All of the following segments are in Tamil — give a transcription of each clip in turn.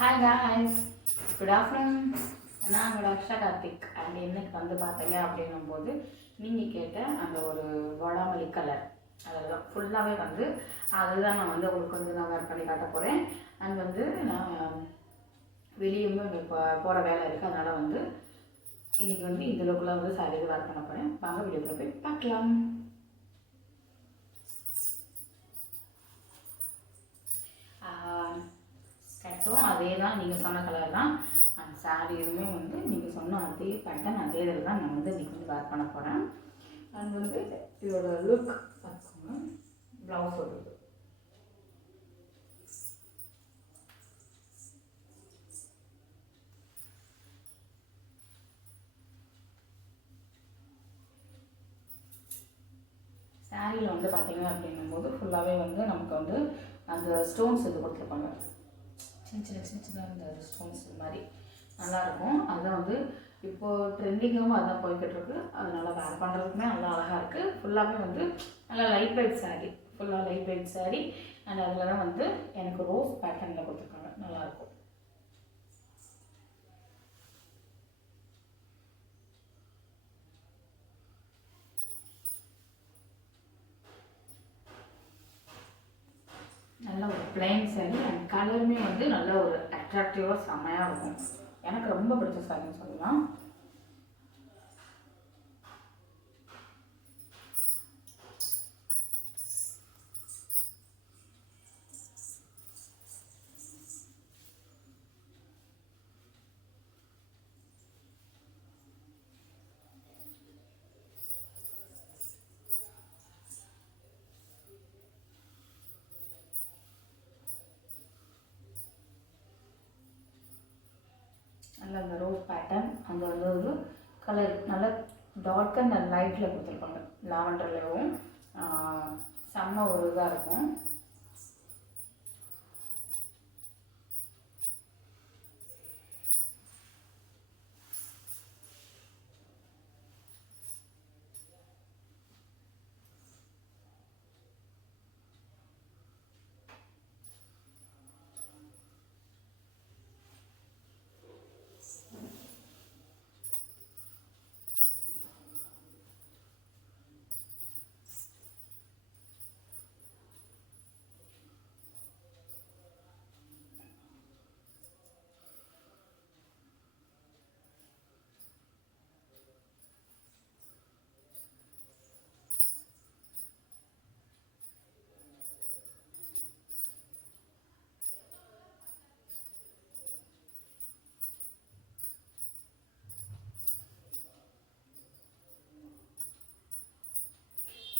Hi guys, good afternoon. நான் உங்களோட அக்ஷா கார்த்திக். அண்ட் இன்னைக்கு பார்த்தீங்க அப்படின்னும் போது நீங்கள் கேட்ட அந்த ஒரு வடாமல்லி கலர் அதெல்லாம் ஃபுல்லாகவே அதுதான் நான் உங்களுக்கு நான் வேர் பண்ணி காட்ட போகிறேன். அண்ட் நான் வெளியுமே இப்போ போகிற வேலை இருக்குது. அதனால் இன்றைக்கி இந்த லோக்கில் சாரி வேர் பண்ண போகிறேன். வாங்க வீடியோக்குள்ளே போய் பார்க்கலாம். கட்டும் அதே தான், நீங்கள் சொன்ன கலர் தான். அந்த சாரியுமே நீங்கள் சொன்ன அதே பேட்டர்ன் அதே இதில் தான் நான் இன்றைக்கி வேர் பண்ண போகிறேன். அண்ட் இதோட லுக் பார்த்துக்கோங்க. ப்ளவுஸ் வருது. சாரியில் பார்த்தீங்க அப்படின்னும்போது ஃபுல்லாகவே நமக்கு அந்த ஸ்டோன்ஸ் இது கொடுத்துருப்பாங்க. சின்ன சின்ன சின்ன சின்ன இந்த ஸ்டோன்ஸ் மாதிரி நல்லாயிருக்கும். அதை இப்போது ட்ரெண்டிங்காகவும் அதான் போய்கிட்டுருக்கு. அதனால் வேர் பண்ணுறதுக்குமே நல்லா அழகாக இருக்குது. ஃபுல்லாகவே நல்லா லைட் வெயிட் சாரீ, ஃபுல்லாக லைட் வெயிட் சாரீ. அண்ட் அதில் தான் எனக்கு ரோஸ் பேட்டர்னில் கொடுத்துருக்காங்க. நல்லாயிருக்கும். நல்ல ஒரு பிளைன் சாரீ. அண்ட் கலருமே நல்ல ஒரு அட்ராக்டிவாக செம்மையாக இருக்கும். எனக்கு ரொம்ப பிடிச்ச சாரின்னு சொல்லலாம். நல்ல அந்த ரோஸ் பேட்டர்ன், அந்த ஒரு கலர் நல்ல டார்க் அண்ட் லைட்டில் கொடுத்துருப்பாங்க. லாவெண்டர்லேயும் செம்ம ஒரு இதாக இருக்கும்.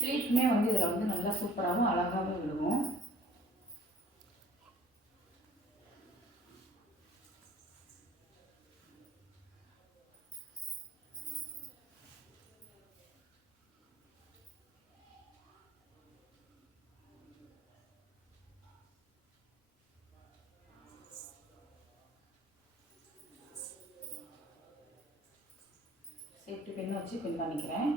ப்ளீட்டுமே இதில் நல்லா சூப்பராகவும் அழகாகவும் விழுகும். சேஃப்டி பின் வச்சு பின் பண்ணிக்கிறேன்.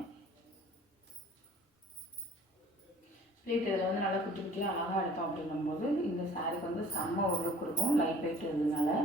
ப்ளீட் இதில் நல்லா குட்டி குட்டியாக அழகாக எடுத்தோம் அப்படின்னும்போது இந்த சாரீக்கு செம்ம ஒரு லுக் இருக்கும். லைட் வெயிட் இருந்ததுனால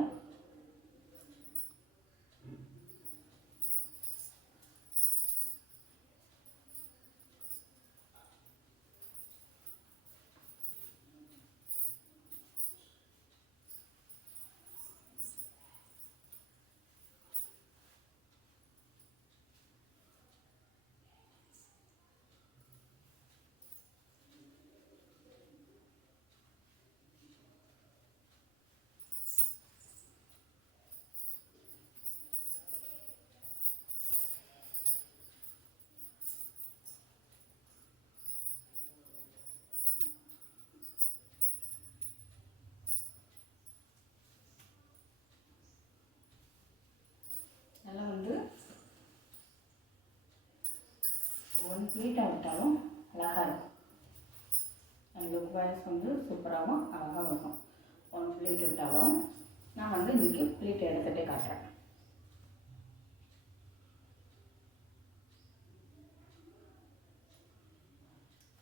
நல்லா ஒன் ப்ளீட்டாக விட்டாலும் அழகாக இருக்கும். அண்ட் லுக் வைஸ் சூப்பராகவும் அழகாக இருக்கும். ஒன் ப்ளீட் விட்டாலும் நான் இன்றைக்கி ப்ளீட் எடுத்துகிட்டே காட்டுறேன்.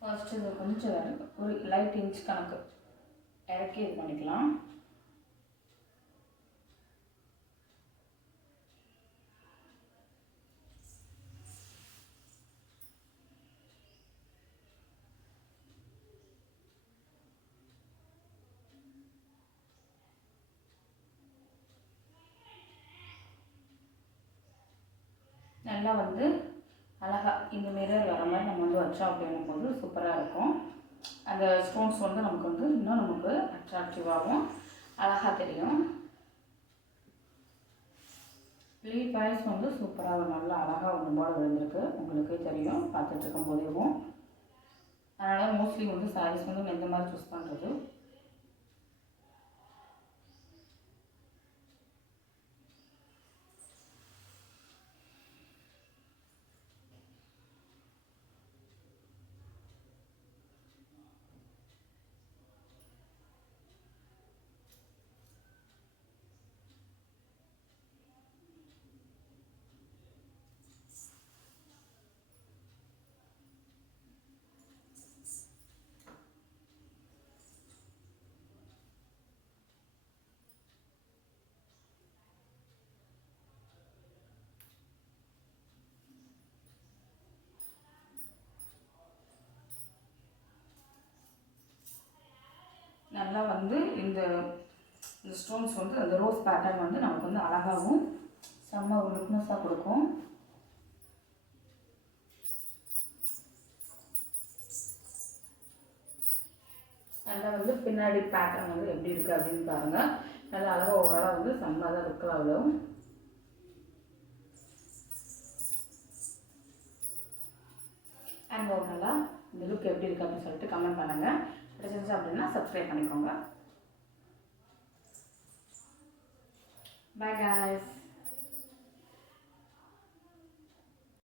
ஃபர்ஸ்ட்டு இது கொஞ்சம் ஒரு லைட் இன்ச் கணக்கு இறக்கி இது பண்ணிக்கலாம். ஃபைனலாக வந்து அழகாக இந்த மிரர் வர மாதிரி நம்ம வந்து வச்சோம் அப்படின்னும் போது சூப்பராக இருக்கும். அந்த ஸ்டோன்ஸ் வந்து நமக்கு வந்து இன்னும் நமக்கு அட்ராக்டிவாகவும் அழகாக தெரியும். லீப் ஐஸ் வந்து சூப்பராக நல்லா அழகாக ஒன்று போல விழுந்திருக்கு, உங்களுக்கே தெரியும் பார்த்துட்டு இருக்கும் போதேவும். அதனால் மோஸ்ட்லி வந்து சாரீஸ் வந்து எந்த மாதிரி சூஸ் பண்ணுறது. நல்லா வந்து இந்த ஸ்டோன்ஸ் வந்து அந்த ரோஸ் பேட்டர்ன் வந்து நமக்கு வந்து அழகாகவும் செம்ம லுக்னஸாக கொடுக்கும். நல்லா வந்து பின்னாடி பேட்டர்ன் வந்து எப்படி இருக்குது அப்படின்னு பாருங்கள். நல்லா அழகாக ஓவராலாக வந்து செம்ம தான் லுக்கில் அவ்வளோ. அண்ட் ஓவராலாக இந்த லுக் எப்படி இருக்குது அப்படின்னு சொல்லிட்டு கமெண்ட் பண்ணுங்கள். பிடிச்சிருந்துச்சு அப்படின்னா சப்ஸ்கிரைப் பண்ணிக்கோங்க. Bye guys.